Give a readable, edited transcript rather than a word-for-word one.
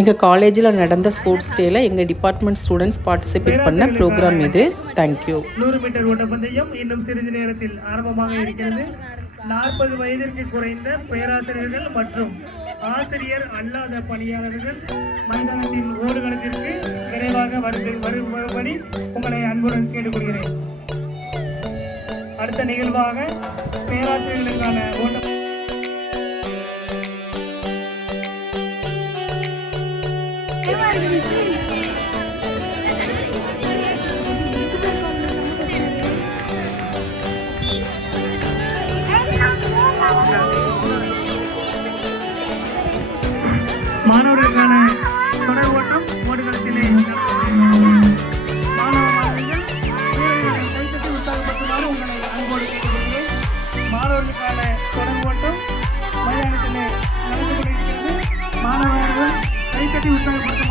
எங்கள் காலேஜில் நடந்த ஸ்போர்ட்ஸ் டேயில் எங்கள் டிபார்ட்மெண்ட் ஸ்டூடெண்ட்ஸ் பார்ட்டிசிபேட் பண்ண ப்ரோக்ராம் இது. தேங்க்யூ. 100 மீட்டர் ஓட்டப்பந்தயம் இன்னும் சிறிது நேரத்தில் ஆரம்பமாக இருக்கிறது. 40 வயதிற்கு குறைந்த பேராசிரியர்கள் மற்றும் ஆசிரியர் அல்லாத பணியாளர்கள் மைதானத்தின் ஓடுகளத்திற்கு விரைவாக வரும்படி உங்களை அன்புடன் கேட்டுக்கொள்கிறேன். அடுத்த நிகழ்வாக பேராசிரியர்களுக்கான ஓட்ட மாணவர்களுக்கான தொடர் ஓட்டம் ஓடுகளத்திலே மாணவர்களுக்கான தொடர் ஓட்டம் மைதானத்திலே நடந்து கொண்டிருக்கிறது. மாணவர்கள் கைத்தட்டி உற்சாகப்படுத்த